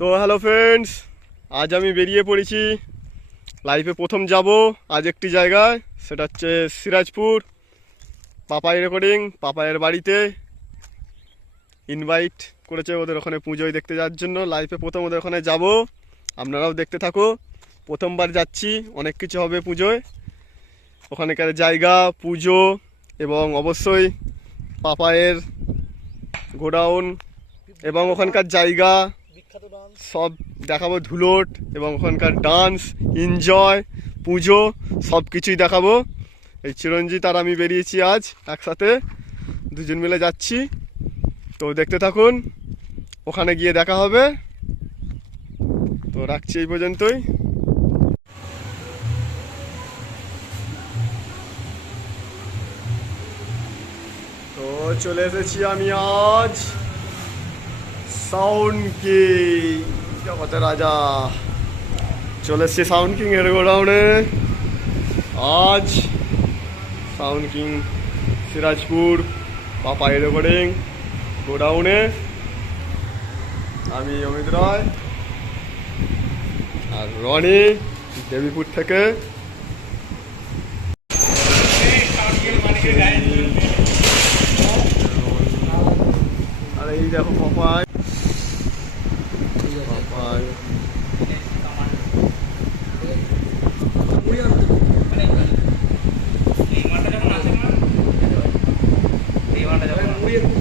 তো hello friends আজ আমি বেরিয়ে পড়েছি। লাইফে প্রথম যাব আজ একটি জায়গায়, সেটা হচ্ছে সিরাজপুর। পাপাই রেকর্ডিং পাপাইয়ের বাড়িতে ইনভাইট করেছে ওদের ওখানে পুজোয় দেখতে যাওয়ার জন্য। লাইফে প্রথম ওদের ওখানে যাব, আপনারাও দেখতে থাকো। প্রথমবার যাচ্ছি, অনেক কিছু হবে পুজোয়। ওখানকার জায়গা, পুজো এবং অবশ্যই পাপায়ের গোডাউন এবং ওখানকার জায়গা। সব দেখাবো, ধুলোট এবং ওখানকার ডান্স এনজয় পুজো, সব কিছুই দেখাবো। এই চিরঞ্জিত আর আমি বেরিয়েছি আজ একসাথে, দুজন মিলে যাচ্ছি। তো দেখতে থাকুন, ওখানে গিয়ে দেখা হবে। তো রাখছি এই পর্যন্তই। তো চলে এসেছি আমি আজ। Sound king. জগতের রাজা। চলে এসছি সাউন্ড কিং এর গোডাউনে। আজ sound king Sirajpur papa recording গোডাউনে। আমি অমিত রায় আর রনি দেবীপুর থেকে। আর এই দেখো পাপাই। ayo Thank you.